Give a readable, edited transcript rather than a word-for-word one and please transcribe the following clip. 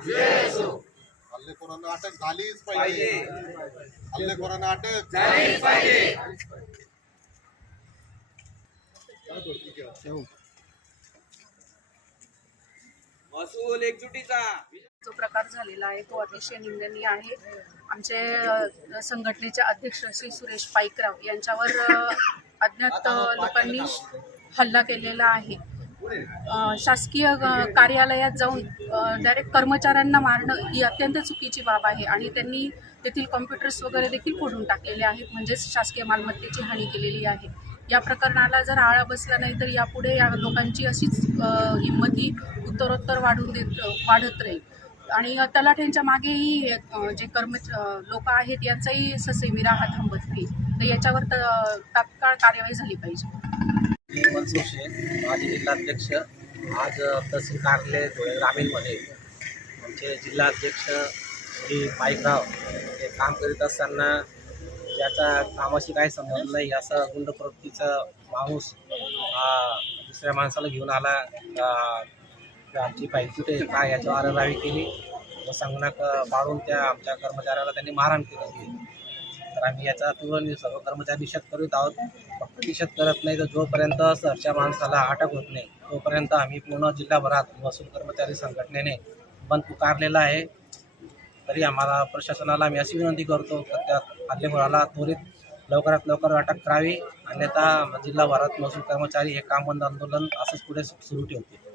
हल्लेखोरांना अटक झालीच पाहिजे. हल्लेखोरांना अटक झालीच पाहिजे. महसूल एकजुटीचा जो प्रकार झालेला आहे तो अतिशय निंदनीय आहे. आमचे संघटनेचे अध्यक्ष श्री सुरेश पाईकराव यांच्यावर अज्ञात लोकांनी हल्ला केलेला आहे. शासकीय कार्यालयात जाऊन डायरेक्ट कर्मचाऱ्यांना मारणं ही अत्यंत चुकीची बाब आहे आणि त्यांनी तेथील कॉम्प्युटर्स वगैरे देखील फोडून टाकलेले आहेत, म्हणजेच शासकीय मालमत्तेची हानी केलेली आहे. या प्रकरणाला जर आळा बसला नाही तर यापुढे या लोकांची अशीच हिंमत ही उत्तरोत्तर वाढत राहील आणि तलाठ्यांच्या मागेही जे लोक आहेत यांचाही ससेमिरा हा थांबत नाही. तर याच्यावर तात्काळ कार्यवाही झाली पाहिजे. मनसूर शेख माजी जिल्हाध्यक्ष. आज तहसील कार्यालय धुळे ग्रामीणमध्ये आमचे जिल्हाध्यक्ष श्री पाईकराव हे काम करीत असताना ज्याचा कामाशी काही संबंध नाही असा गुंड प्रवृत्तीचा माणूस दुसऱ्या माणसाला घेऊन आला. आमची फाईल कुठे काय याच्यावर आररावी केली व संगणक पाडून त्या आमच्या कर्मचाऱ्याला त्यांनी मारहाण केली. तर आम्ही याचा तीव्र सर्व कर्मचारी निषेध करीत आहोत. फक्त निषेध करत नाही तर जोपर्यंत सरच्या माणसाला अटक होत नाही तोपर्यंत आम्ही पूर्ण जिल्हाभरात महसूल कर्मचारी संघटनेने बंद पुकारलेला आहे. तरी आम्हाला प्रशासनाला आम्ही अशी विनंती करतो की त्या हल्लेखोराला त्वरित लवकरात लवकर अटक करावी, अन्यथा जिल्हाभरात महसूल कर्मचारी हे काम बंद आंदोलन असंच पुढे सुरू ठेवतील.